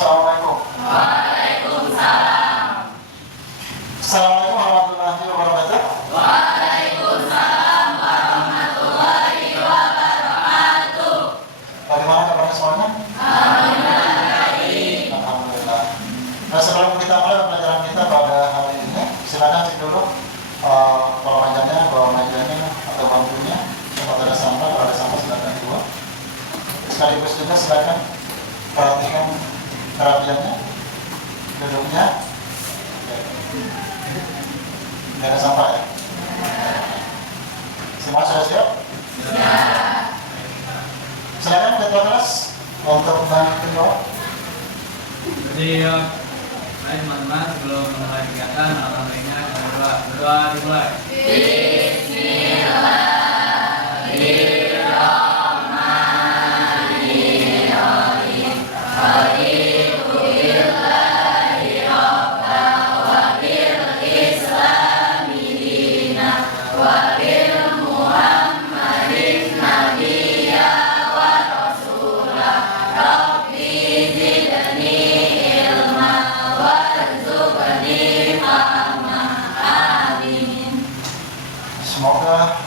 Assalamualaikum. Waalaikumsalam. Assalamualaikum warahmatullahi wabarakatuh. Waalaikumsalam warahmatullahi wabarakatuh. Bagaimana kabarnya semuanya? Alhamdulillah. Alhamdulillah. Nah, sebelum kita mulai pelajaran kita pada hari ini, silakan cek dulu kalau mejanya, bawa mejanya atau bangkunya. Kalau ada sampah, kalau ada sampah silakan dibuang. Sekaligus juga silakan perhatikan kerapiannya, duduknya. Tidak ada sampah ya? Semua sudah siap? Silakan ketua kelas untuk membantu doa. Jadi baik teman-teman, sebelum memulai kegiatan alhamdulillah berdoa dimulai. Semoga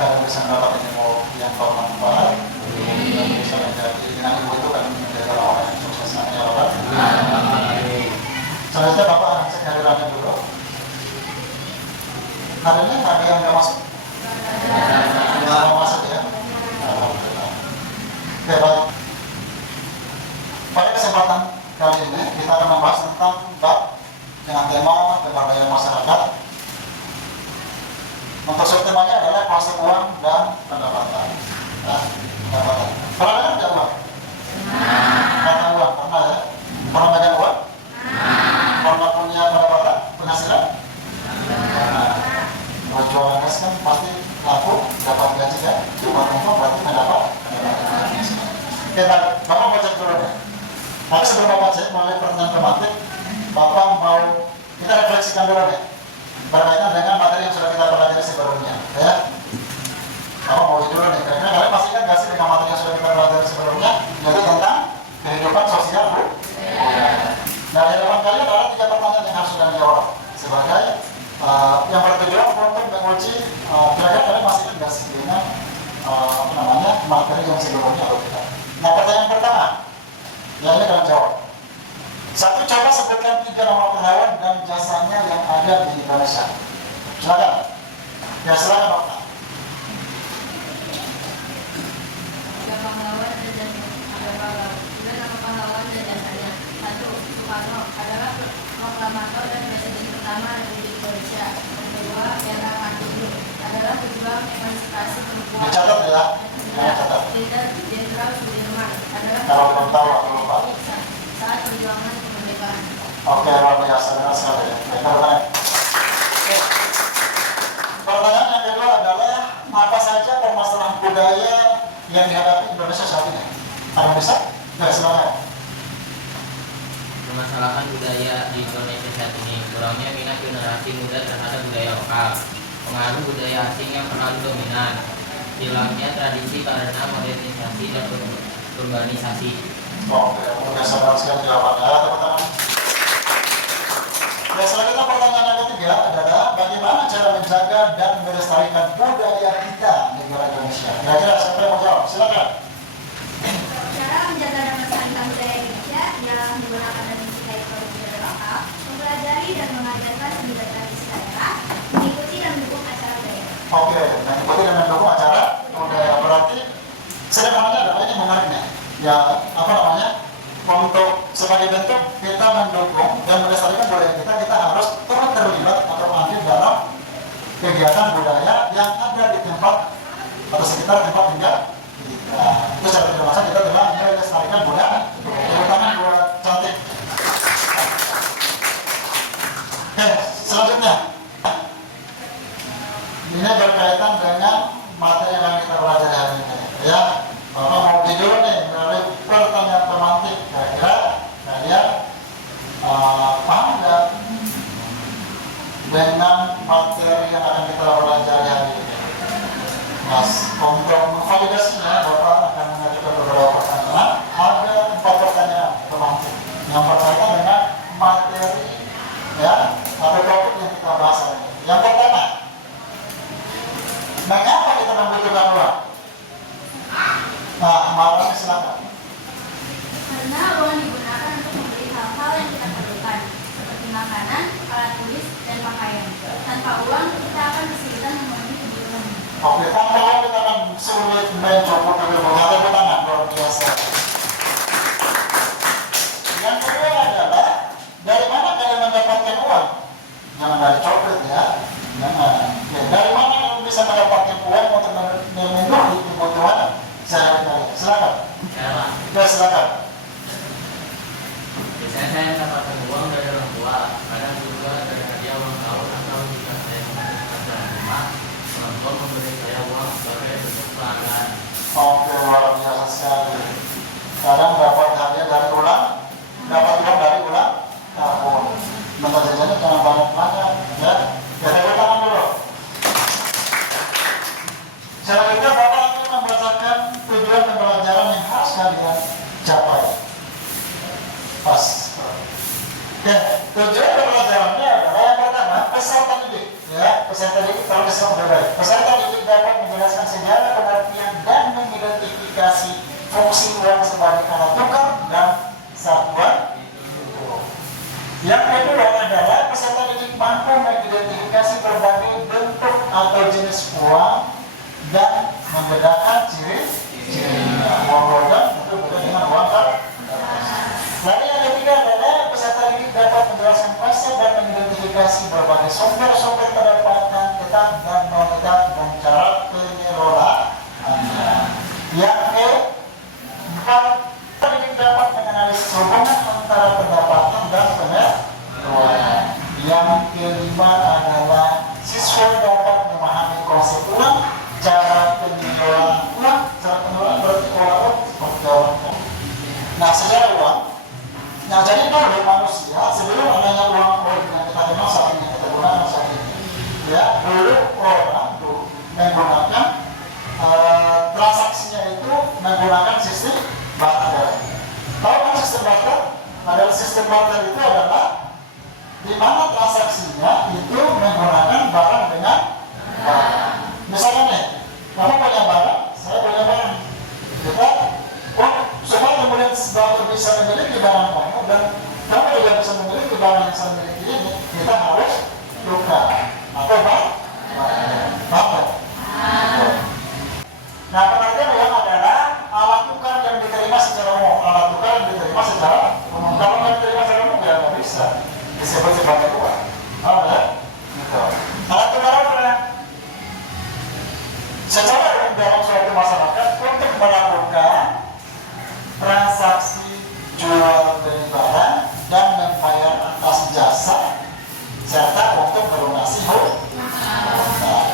kalian bisa mendapat ilmu yang bermanfaat dan bisa menjadi dengan ilmu itu kan menjadi orang yang sukses. Amin ya rabbal alamin. Selanjutnya Bapak akan cek hadirannya dulu. Hari ini ada yang nggak masuk? Nggak masuk ya? Alhamdulillah. Oke, baik. Pada kesempatan kali ini kita akan membahas tentang bab dengan tema pemberdayaan masyarakat. Untuk subtemanya adalah konsep uang dan pendapatan. Nah, pendapatan. Pernah dengar tidak uang? Kata uang, pernah ya? Pernah megang uang? Pernah punya pendapatan, penghasilan? Kalau jualan gas kan pasti laku, dapat gaji kan? Cuma untung berarti mendapat pendapatan. Oke, Bapak mau cek dulu deh. Tapi sebelum Bapak cek melalui pertanyaan tematik, Bapak mau kita refleksikan dulu deh berkaitan dengan materi yang sudah kita pelajari sebelumnya, ya. Apa mau dulu nih? Karena kalian pasti kan nggak sih dengan materi yang sudah kita pelajari sebelumnya, yaitu tentang kehidupan sosial, Bu. Nah, di depan kalian ada 3 pertanyaan yang harus sudah dijawab sebagai yang bertujuan untuk menguji kira-kira kalian masih kan nggak sih dengan materi yang sebelumnya atau tidak. Nah, pertanyaan pertama, yang ini kalian jawab. 1, coba sebutkan 3 nama pahlawan dan jasanya yang ada di Indonesia. Silakan. Ya, silakan Pak. 3 pahlawan dan jasanya. Ada pahlawan. 3 nama pahlawan dan jasanya. 1. Soekarno adalah proklamator dan presiden pertama Republik Indonesia. 2. Era Kartini adalah pejuang emansipasi perempuan. Dicatat ya. Jenderal Sudirman adalah Kalau belum tahu, aku lupa. saat perjuangan kemerdekaan. Oke, luar biasa, benar sekali ya. Baik, Oke. Pertanyaan yang kedua adalah apa saja permasalahan budaya yang dihadapi Indonesia saat ini? Kalian bisa? Ya, silakan. Permasalahan budaya di Indonesia saat ini, kurangnya minat generasi muda terhadap budaya lokal, pengaruh budaya asing yang terlalu dominan, hilangnya tradisi karena modernisasi dan urbanisasi. Oke, udah sabar sekali jawabannya, teman-teman. Ya, selanjutnya pertanyaan yang ketiga adalah bagaimana cara menjaga dan melestarikan budaya kita negara Indonesia. Kira-kira siapa yang mau jawab? Silakan. Cara menjaga dan melestarikan budaya Indonesia ialah menggunakan dan mencintai produk budaya lokal, mempelajari dan mengajarkan seni dan tradisi daerah, mengikuti dan mendukung acara budaya. Oke, mengikuti dan mendukung acara budaya. Berarti sederhananya adalah ini menariknya. Ya, apa namanya? Untuk sebagai bentuk kita mendukung dan melestarikan budaya kita, kita harus turut terlibat atau aktif dalam kegiatan budaya yang ada di tempat atau sekitar tempat tinggal kita. Itu secara tidak langsung kita telah melestarikan budaya, terutama budaya cantik. Oke, selanjutnya ini berkaitan dengan materi yang kita pelajari hari ini. Ya, Bapak mau judul nih melalui pertanyaan tematik. Kira-kira kalian paham nggak dengan materi yang akan kita pelajari hari ini? Mas, untuk memvalidasinya, Bapak akan mengajukan beberapa pertanyaan. Ada yang berkaitan dengan materi ya atau topik yang kita bahas hari ini. Yang pertama, mengapa kita membutuhkan uang? Nah, Marani silakan. Karena uang digunakan untuk membeli hal-hal yang kita perlukan, seperti makanan, alat tulis, dan pakaian. Tanpa uang, kita akan kesulitan memenuhi kebutuhan. Oke, tanpa uang kita akan sulit mencukupi kebutuhan. Tepuk tangan, luar biasa. Yang kedua adalah, dari mana kalian mendapatkan uang? Jangan dari copet ya. Jangan. Ya, dari mana kalian bisa mendapatkan uang untuk memenuhi kebutuhan sehari-hari kalian? Silakan. Ya, silakan. Biasanya saya mendapatkan uang dari orang tua, kadang juga dari hadiah ulang tahun atau jika saya membutuhkan jalan rumah, orang tua memberi saya uang sebagai bentuk pelanggan. Oke, luar biasa sekali. Kadang dapat hadiah dari ulang, dapat uang dari ulang tahun. Minta jajannya jangan banyak-banyak, ya. Ya, tepuk tangan dulu. Selanjutnya Bapak akan membacakan tujuan pembelajaran yang harus kalian capai. Pas. Oke, tujuan pembelajarannya adalah yang pertama, peserta didik. Ya, peserta didik kalau bisa berbeda. Peserta didik dapat menjelaskan segala pengertian dan mengidentifikasi fungsi uang sebagai alat tukar dan satuan hidup. Yang kedua adalah peserta didik mampu mengidentifikasi berbagai bentuk atau jenis uang dan membedakan ciri-cirinya. Uang logam tentu berbeda dengan uang kertas. Lalu yang ketiga adalah peserta didik dapat menjelaskan konsep dan mengidentifikasi berbagai sumber-sumber pendapatan tetap dan non-tetap dan cara pengelolaannya. Yang keempat, peserta didik dapat menganalisis hubungan antara pendapatan dan pengeluaran. Yang kelima adalah siswa dapat memahami konsep uang, cara pengelolaan uang, cara pengelolaan berarti uang seperti uang. Nah, sejarah uang. Nah, jadi dulu manusia sebelum adanya uang yang kita kenal saat ini, kita gunakan saat ini, ya, dulu orang menggunakan transaksinya itu menggunakan sistem barter. Tahu kan sistem barter? Adalah sistem barter itu adalah di mana transaksinya itu menggunakan barang dengan barang. Misalnya nih, kamu punya barang, saya punya barang, kita supaya kemudian baru bisa memiliki barang kamu dan kamu juga bisa memiliki barang yang saya miliki ini, kita harus tukar atau barter. Nah, pengertian uang adalah alat tukar yang diterima secara umum. Alat tukar yang diterima secara umum. Kalau nggak diterima secara umum, ya nggak bisa disebut sebagai uang. Ya? Gitu. Alat tukar apa ya? Secara umum dalam suatu masyarakat untuk melakukan transaksi jual beli barang dan membayar atas jasa serta untuk melunasi hutang.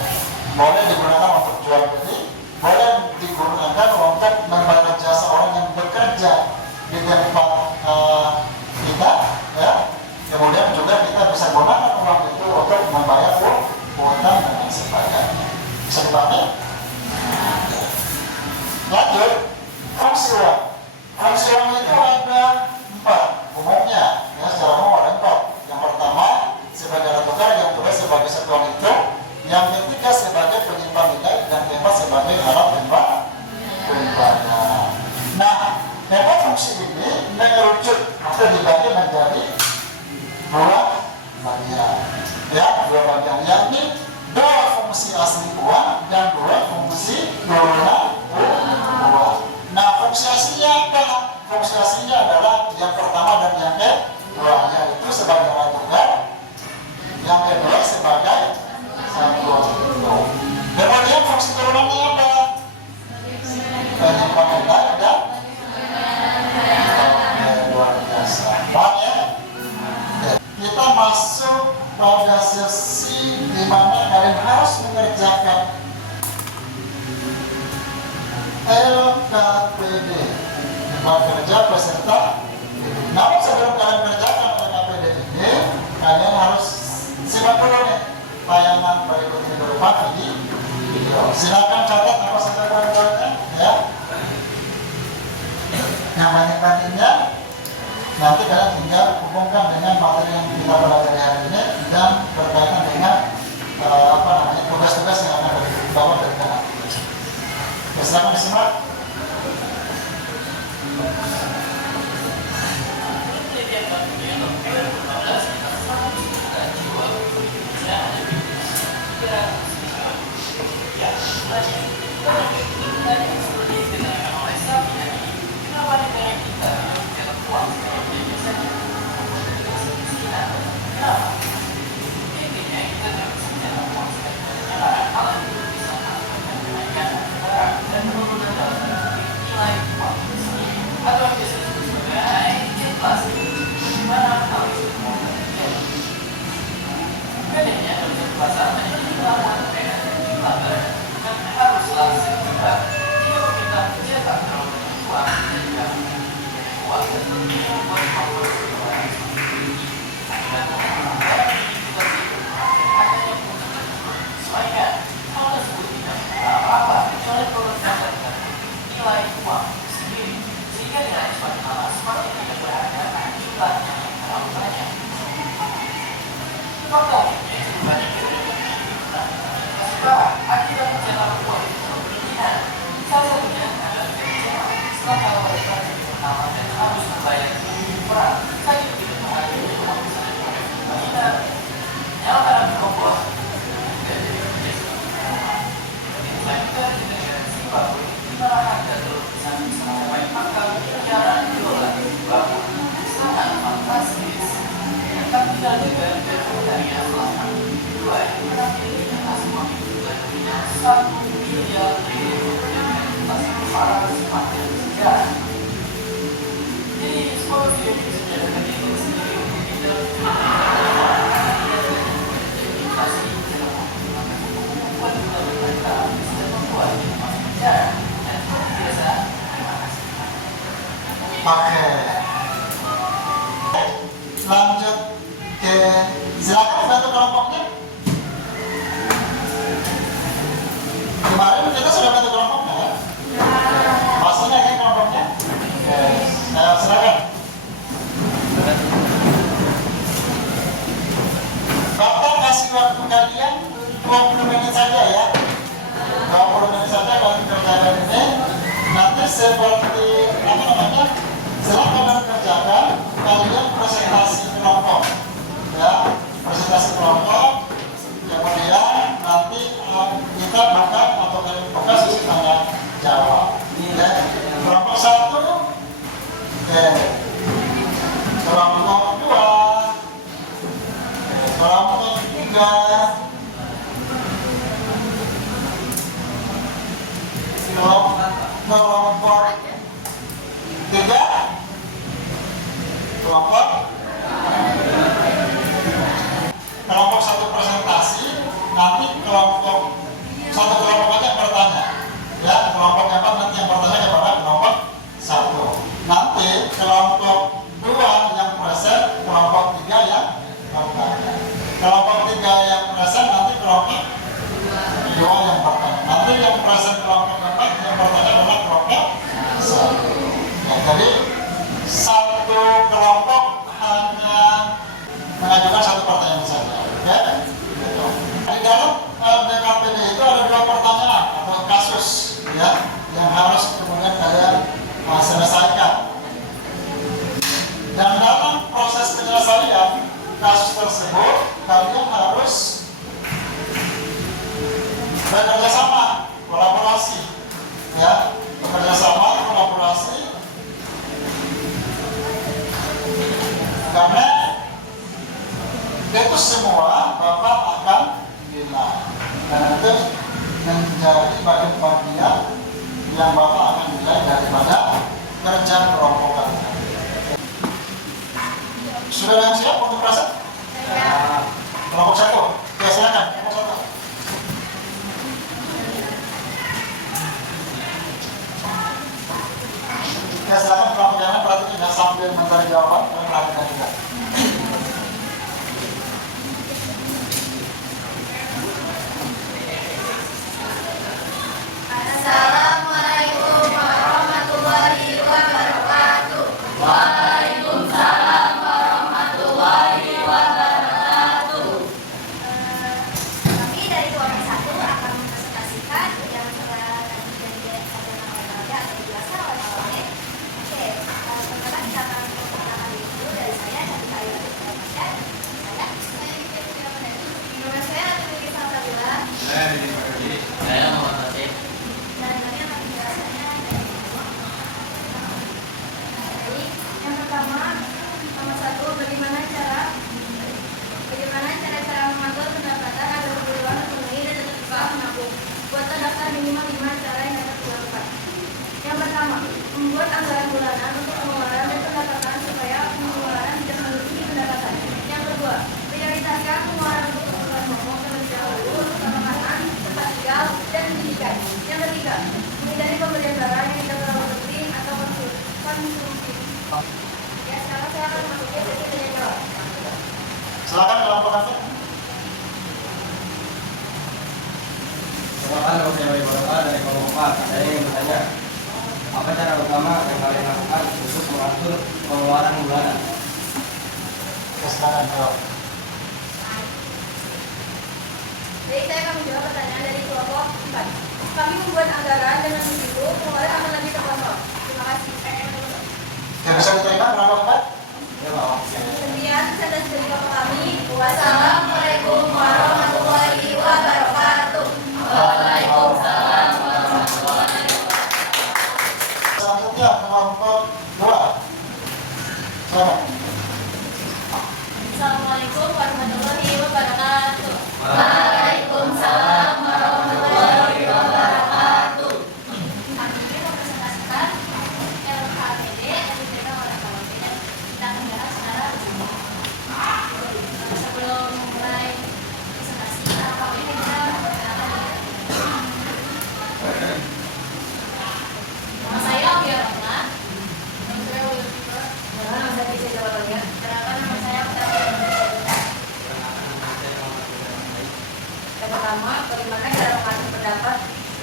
Boleh digunakan untuk jual beli, boleh digunakan untuk membayar jasa orang yang bekerja di tempat kita, ya. Kemudian juga kita bisa gunakan uang itu untuk membayar hutang dan lain sebagainya. Bisa dipahami? Lanjut, fungsi uang. Fungsi uang itu ada 4 umumnya, ya, secara umum ada 4. Yang pertama sebagai alat tukar, yang kedua sebagai satuan hidup, yang ketiga sebagai penyimpan nilai, dan keempat sebagai alat penyimpanan. Nah, memang fungsi ini mengerucut atau dibagi menjadi 2 bagian, ya, 2 bagian, yakni 2 fungsi asli uang dan 2 fungsi turunan uang. Nah, fungsi aslinya apa? Fungsi aslinya adalah yang pertama dan yang kedua, yaitu sebagai alat tukar, yang kedua sebagai satuan hidup. Kemudian fungsi turunannya apa? Penyimpan nilai dan luar biasa. Paham ya? Kita masuk pada sesi di mana kalian harus mengerjakan LKPD, kerja peserta. Namun sebelum kalian kerjakan LKPD ini, kalian harus simak dulu nih tayangan berikut ini berupa video. Silakan catat apa saja poin-poinnya, ya. Yang banyak-banyaknya nanti kalian kalian tinggal hubungkan dengan materi yang kita pelajari hari ini dan berkaitan dengan tugas-tugas yang akan dibawa dari kalian. Silakan disimak. Oke. Lanjut ke silakan bantu kelompoknya. Kemarin kita sudah bantu kelompoknya ya? Pastinya kan kelompoknya? Oke, silakan. Bapak kasih waktu kalian 20 menit saja ya. 20 menit saja kalau kerjakan ini. Nanti seperti setelah kalian kerjakan, kalian presentasi kelompok ya, presentasi kelompok. Kemudian nanti kita buka atau kalian buka sesi tanya jawab ya. Kelompok 1 kelompok 2 kelompok 3 kelompok 3 kelompok 1 presentasi, nanti kelompok 1 kelompok aja yang bertanya ya, kelompok 4 nanti yang bertanya kepada kelompok 1, nanti kelompok 2 yang present, kelompok 3 yang bertanya, kelompok 3 yang present, nanti kelompok 2 yang bertanya, nanti yang present kelompok 4 yang bertanya adalah kelompok 1 ya. Jadi 1 kelompok hanya mengajukan 1 pertanyaan saja ya. Di dalam DKPD itu ada 2 pertanyaan atau kasus ya yang harus kemudian kalian selesaikan, dan dalam proses penyelesaian kasus tersebut kalian harus bekerja sama, kolaborasi ya, bekerja sama, kolaborasi, karena itu semua Bapak akan nilai, dan itu menjadi bagian-bagian yang Bapak akan nilai daripada kerja kelompok kalian. Sudah yang siap untuk present? Ya. Kelompok 1, ya silakan kelompok 1. Ya silakan kelompok yang lain perhatikan ya, sambil mencari jawaban kalian perhatikan juga. Assalamualaikum warahmatullahi wabarakatuh. Waalaikumsalam praktek? Silakan kalau saya beri barokah dari kelompok 4. Ada yang bertanya, apa cara utama yang kalian lakukan untuk mengatur pengeluaran bulanan? Silakan jawab. Baik, saya akan menjawab pertanyaan dari kelompok 4. Kami membuat anggaran dengan begitu pengeluaran akan lebih terkontrol. Terima kasih. Oke, bisa diterima kelompok 4? Ya, oke. Sekian sentence dari kelompok kami. Wassalamualaikum warahmatullahi wabarakatuh. Waalaikumsalam warahmatullahi wabarakatuh. Selanjutnya kelompok 2. Selamat. Assalamualaikum warahmatullahi wabarakatuh. Waalaikumsalam warahmatullahi wabarakatuh. Kami ingin mempresentasikan LKPD yang diberikan oleh KWP dan kita akan bahas secara resmi. Sebelum memulai presentasi, KWP kita perkenalkan diri. Nama saya Ogia Rona. Nama saya Wilfried. Nama saya bisa jawabannya. Kenapa nama saya Yang pertama, bagaimana cara mengatur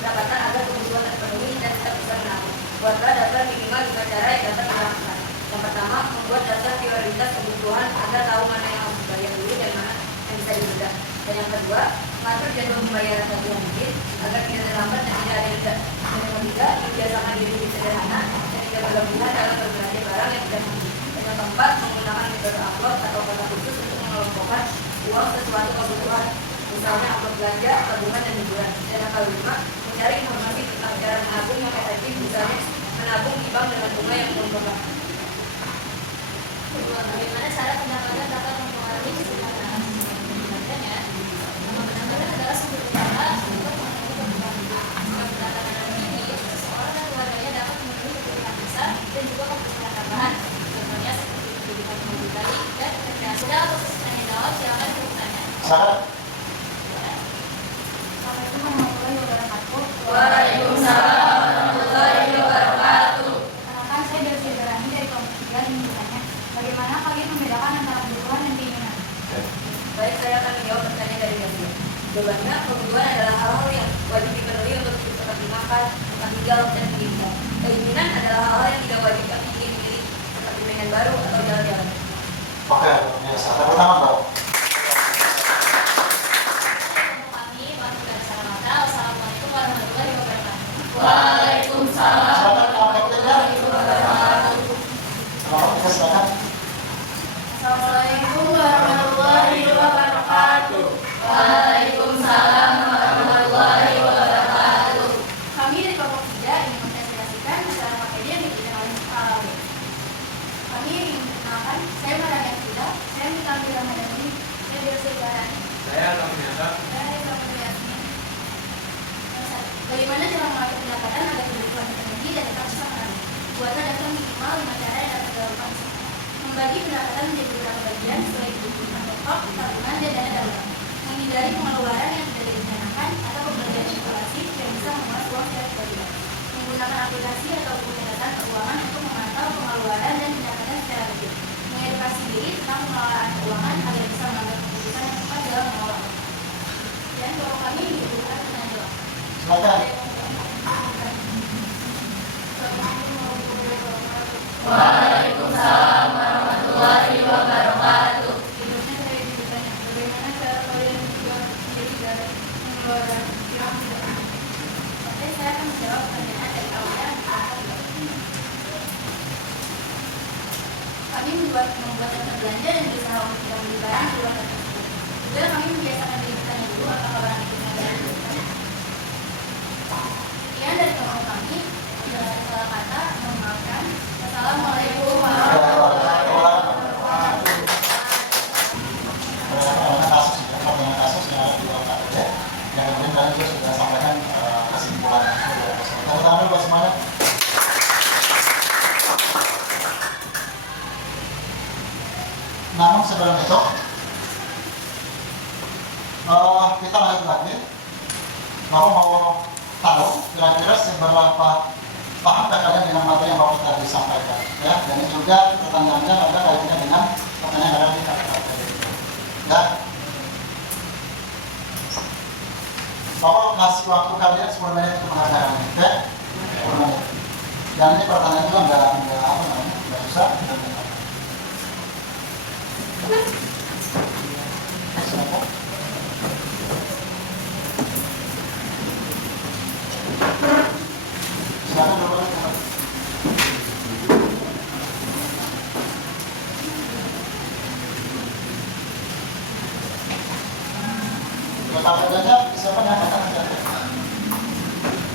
pendapatan agar kebutuhan terpenuhi dan tetap bisa menabung. Buatlah daftar minimal 5 cara yang dapat dilakukan. Yang pertama, membuat daftar prioritas kebutuhan agar tahu mana yang harus dibayar dulu dan mana yang bisa ditunda. Dan yang kedua, mengatur jadwal pembayaran tagihan kredit agar tidak terlambat dan tidak ada jeda. Dan yang ketiga, membiasakan diri lebih sederhana dan tidak berlebihan dalam berbelanja barang yang tidak penting. Dan yang keempat, menggunakan metode upload atau kotak khusus untuk mengelompokkan uang sesuatu kebutuhan. Misalnya upload belanja, tabungan, dan hiburan. Dan yang kelima, mencari informasi tentang cara menabung yang efektif, misalnya menabung di bank dengan bunga yang menguntungkan. Kedua, bagaimana cara pendapatan dapat mempengaruhi kesejahteraan? Sebenarnya, pendapatan adalah sumber utama untuk memenuhi kebutuhan hidup. Dengan pendapatan tinggi, seseorang dan keluarganya dapat memenuhi kebutuhan dasar dan juga kebutuhan tambahan. Contohnya seperti pendidikan yang baik dan rekreasi. Dalam proses tanya jawab, silakan bertanya. Silakan. Waalaikumsalam warahmatullahi wabarakatuh. Perkenalkan, saya Delsi Ibrahim dari kelompok 3 yang bertanya, bagaimana kalian membedakan antara kebutuhan dan keinginan? Baik, saya akan menjawab pertanyaan dari Delsi. Jawabannya, kebutuhan adalah hal-hal yang wajib dipenuhi untuk hidup seperti makan, tempat tinggal, dan pendidikan. Keinginan adalah hal-hal yang tidak wajib yang ingin dipilih, seperti mainan baru atau jalan-jalan. Oke, biasa. Tepuk tangan, Pak. Assalamualaikum warahmatullahi wabarakatuh. Waalaikumsalam warahmatullahi wabarakatuh. Kelompok 3, silakan. Assalamualaikum warahmatullahi wabarakatuh. Waalaikumsalam warahmatullahi wabarakatuh. Kami dari kelompok 3 ingin mempresentasikan cara KPD yang diberikan oleh KAW. Kami ingin memperkenalkan, saya Maragan Fida, saya Mitami Ramadhani, saya Delsi Ibrahim, Saya akan menyapa. saya Islam Yasmin. Bagaimana cara mengatur pendapatan agar kebutuhan terpenuhi dan tetap bisa menabung? Buatlah daftar minimal 5 cara yang dapat dilakukan. Membagi pendapatan menjadi beberapa bagian sesuai kebutuhan pokok, tabungan, dan dana darurat. Menghindari pengeluaran yang tidak direncanakan atau pembelian spekulasi yang bisa menguras uang secara tiba-tiba. Menggunakan aplikasi atau buku catatan keuangan untuk memantau pengeluaran dan pendapatan secara rutin. Mengedukasi diri tentang pengelolaan keuangan agar bisa mengambil keputusan yang tepat dalam mengelola. Dan kelompok kami dibutuhkan pertanyaan jawab. Silakan. Waalaikumsalam warahmatullahi wabarakatuh. Berikutnya saya ditanya, bagaimana cara kalian menjual diri dari pengeluaran yang tidak penting? Oke, saya akan menjawab pertanyaan dari kalian. Kami membuat daftar belanja dan berusaha untuk tidak membeli barang di luar tersebut. Juga kami membiasakan diri bertanya dulu apakah barang itu yang dibutuhkan. Sekian dari kelompok kami. Bila ada salah kata, mohon maafkan. Wassalamualaikum warahmatullahi wabarakatuh. Pertanyaan kasus yang ada di dalam KPD yang kemudian kalian juga sudah sampaikan kesimpulannya. Tepuk tangan dulu buat semuanya. Namun sebelum itu, kita lanjut lagi. Bapak mau tahu kira-kira seberapa paham kalian dengan materi yang Bapak tadi sampaikan, ya? Dan ini juga pertanyaannya ada kaitannya dengan pertanyaan yang ada di KPD. Ya, waktu kalian 10 menit untuk mengerjakan ini. Oke? 10 menit. Dan ini pertanyaan juga nggak apa namanya, nggak susah. Silakan. Silakan dulu. Kalau bedanya siapa yang akan menjadi?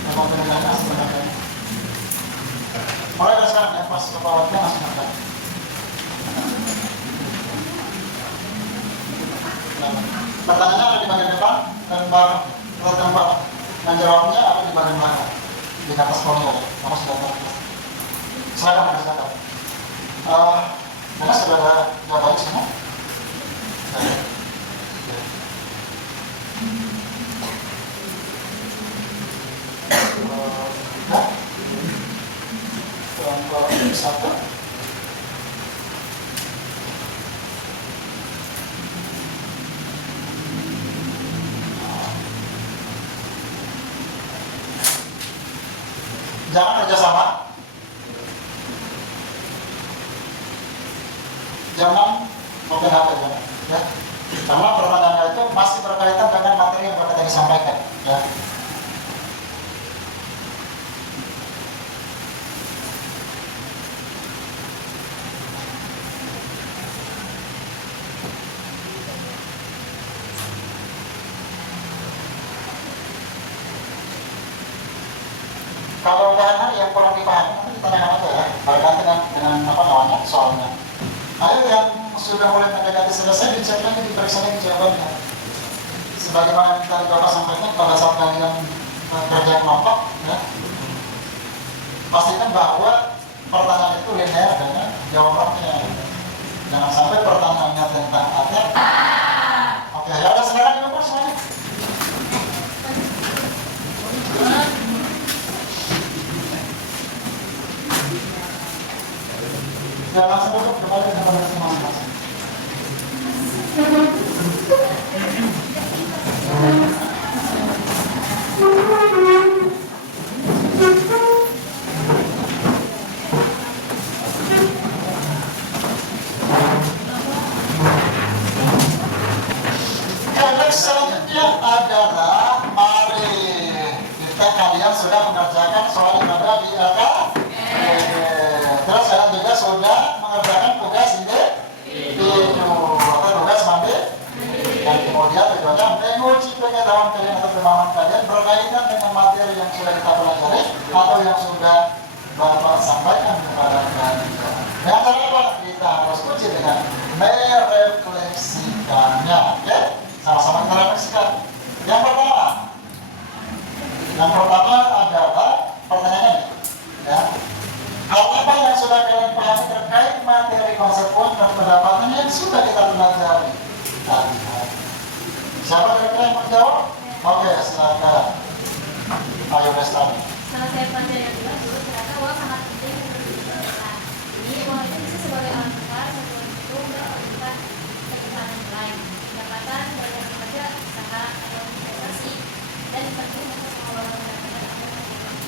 Kalau bedanya sebenarnya. Mulai dari sekarang ya, pas kepawatnya masih ada. Pertanyaannya ada di bagian depan dan belakang. Dan jawabnya ada di bagian belakang. Di atas kolomnya ya. Kamu sudah tahu. Silakan. Karena sudah ada jawabannya semua. Contoh satu. Jangan kerjasama. Jangan mobil HP ya. Karena pertanyaannya itu masih berkaitan dengan materi yang bakal disampaikan ya. Kalau bahan yang kurang dipahami, nanti ditanyakan aja ya, berganti dengan apa namanya soalnya. Ayo yang sudah mulai mendekati selesai, dicek lagi, diperiksa lagi jawabannya. Sebagaimana yang tadi Bapak sampaikan pada saat kalian kerja kelompok, ya, pastikan bahwa pertanyaan itu linear dengan jawabannya. Jangan sampai pertanyaannya tentang ATM. Oke, ya udah silakan diukur semuanya. Ya langsung duduk kembali ke tempat masing-masing. Selanjutnya adalah mari kita kalian sudah mengerjakan soal yang ada di atas. Terus kalian juga sudah mengerjakan tugas atau tugas mandi dan kemudian tujuannya menguji pengetahuan kalian atau pemahaman kalian berkaitan dengan materi yang sudah kita pelajari atau yang sudah Bapak sampaikan kepada kalian. Dengan cara apa? Kita harus uji dengan merefleksikannya. Oke? Sama-sama kita refleksikan. Yang pertama adalah pertanyaannya nih, ya. Hal apa yang sudah kalian pahami terkait materi konsekuens dan pendapatan yang sudah kita pelajari tadi? Siapa kira-kira yang menjawab? Oke, silakan. Ayo Bestari. Setelah saya pelajari yang jelas dulu, ternyata uang sangat penting untuk diperlukan. Ini uang itu bisa sebagai alat tukar, sebuah itu untuk kebutuhan yang lain. Pendapatan dari hasil kerja, usaha atau investasi, dan penting untuk pengelolaan pendapatan atau pengelolaan itu.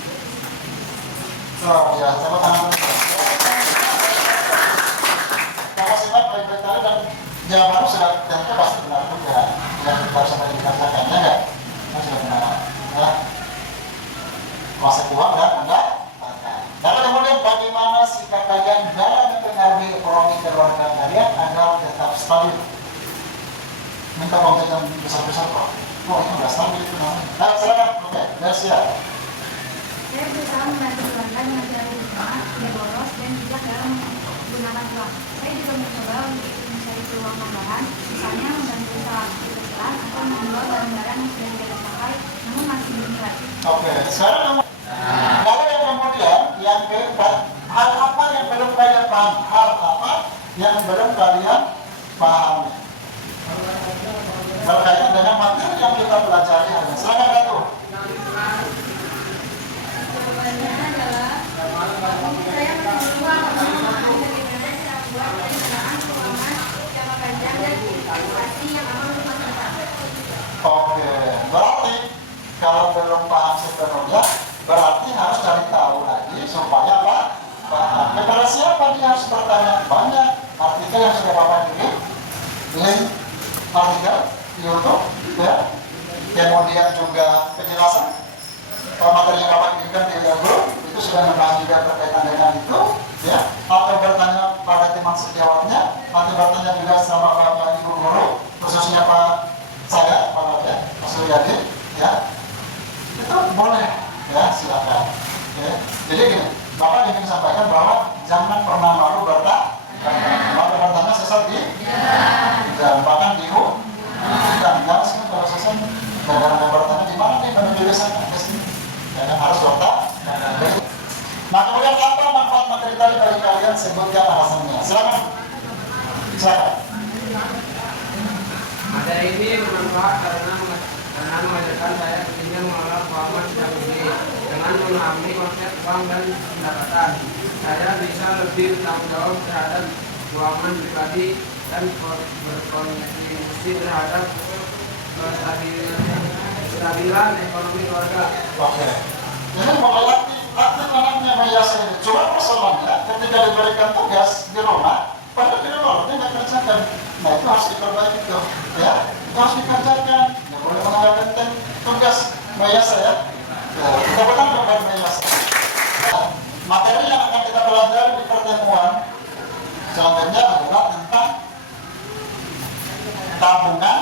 Oh ya, coba tangan. Kalau simak baik-baik tadi dan jawabannya sudah tentu pasti benar juga. Yang baru sampai dikatakannya enggak? Sudah benar. Ya. Kuasa uang dan pendapatan. Lalu kemudian bagaimana sikap kalian dalam mempengaruhi ekonomi keluarga kalian agar tetap stabil? Minta uang jajan besar-besar kok. Oh itu nggak stabil itu namanya. Nah silakan. Oke, dari siap. Saya berusaha membantu keluarga dengan cara rumah, tidak boros, dan bijak dalam menggunakan uang. Saya juga mencoba untuk mencari peluang tambahan, misalnya membantu usaha kecil-kecilan atau menjual barang-barang yang sudah tidak terpakai, namun masih belum kreatif. Oke, sekarang lalu yang kemudian yang keempat, hal apa yang belum kalian paham? Hal apa yang belum kalian pahami berkaitan dengan materi yang kita pelajari hari ini? Silakan Ratu. Jawabannya adalah saya mencoba memahami bagaimana cara membuat perencanaan keuangan jangka panjang dan investasi yang aman untuk masa depan. Oke, berarti kalau belum itu yang sudah Bapak kirim link artikel di YouTube ya, kemudian juga penjelasan materi yang Bapak kirimkan di grup itu sudah membahas juga berkaitan dengan itu ya, atau bertanya pada teman sejawatnya, atau bertanya juga sama Bapak Ibu guru, khususnya Pak saya, Pak Suryadi ya, itu boleh ya, silakan ya. Jadi gini, Bapak ingin sampaikan bahwa jangan pernah malu bertanya, malu bertanya sesat di dan bahkan di dan jangan sih kalau sesat gara-gara bertanya di mana nih menuju ke sana ke sini, jangan harus bertanya. Nah kemudian apa manfaat materi tadi bagi kalian, sebutkan alasannya. Silakan. Materi ini bermanfaat karena mengajarkan saya pentingnya mengelola keuangan sejak dini. Dengan memahami konsep uang dan pendapatan, saya bisa lebih bertanggung jawab terhadap keuangan pribadi dan berkontribusi terhadap kestabilan ekonomi keluarga. Oke. Jadi mulai aktif anaknya menghias ini. Cuma persoalannya ketika diberikan tugas di rumah, padahal di rumah dia nggak kerjakan. Nah itu harus diperbaiki tuh, ya. Itu harus dikerjakan. Nggak boleh meninggalkan tugas menghias ya. Kita betul betul menghias. Nah, materi yang akan kita pelajari di pertemuan selanjutnya adalah tentang tabungan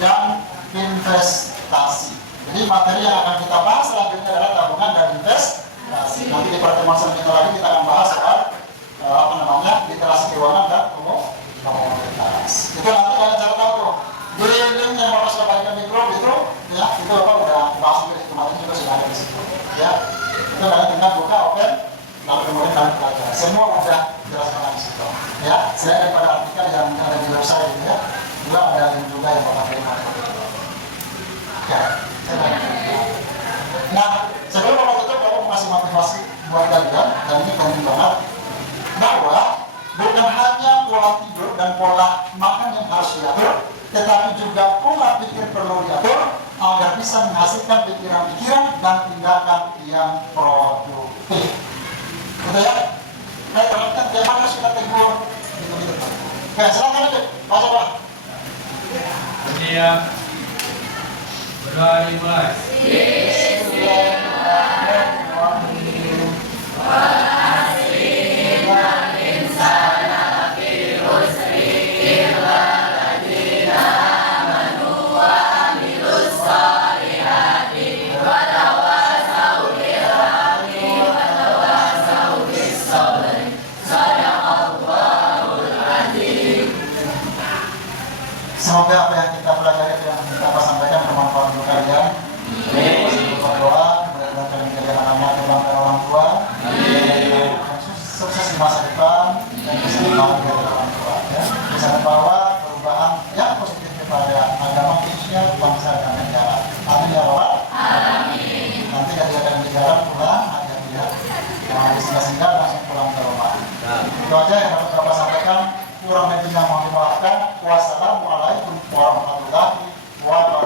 dan investasi. Jadi materi yang akan kita bahas selanjutnya adalah tabungan dan investasi. Nanti di pertemuan selanjutnya lagi kita akan bahas soal literasi keuangan dan komoditas. Itu nanti kalian cari tahu tuh. Di link yang Bapak sudah bagikan di grup itu, ya itu Bapak udah bahas juga di kemarin juga sudah ada di situ. Ya, itu kalian tinggal buka open, lalu kemudian kalian pelajari. Semua udah jelaskan di situ. Ya, saya daripada artikel yang ada di website itu ya, juga ada link juga yang Bapak terima. Ya. Nah, sebelum Bapak tutup, Bapak mau kasih motivasi buat kalian, dan ini penting banget, bahwa bukan hanya pola tidur dan pola makan yang harus diatur, tetapi juga pola pikir perlu diatur agar bisa menghasilkan pikiran-pikiran dan tindakan yang produktif. Gitu ya? Baik, teman-teman, terima kasih sudah tegur. Oke, silakan aja, Pak Sobat. Jadi ya, berdoa dimulai. Semoga apa yang kita pelajari yang kita sampaikan bermanfaat untuk kalian. Berdoa, mudah-mudahan kalian menjadi anak-anak yang bangga orang tua, sukses di masa depan dan bisa dibangun dari orang tua. Ya. Bisa membawa perubahan yang positif kepada agama, khususnya bangsa dan negara. Amin ya Rabbal alamin. Nanti ketika kalian di jalan pulang, hati-hati ya. Jangan habis singgah-singgah langsung pulang ke rumah. Itu aja yang dapat Bapak sampaikan. Kurang lebihnya mohon dimaafkan. Wassalamualaikum warahmatullahi wabarakatuh.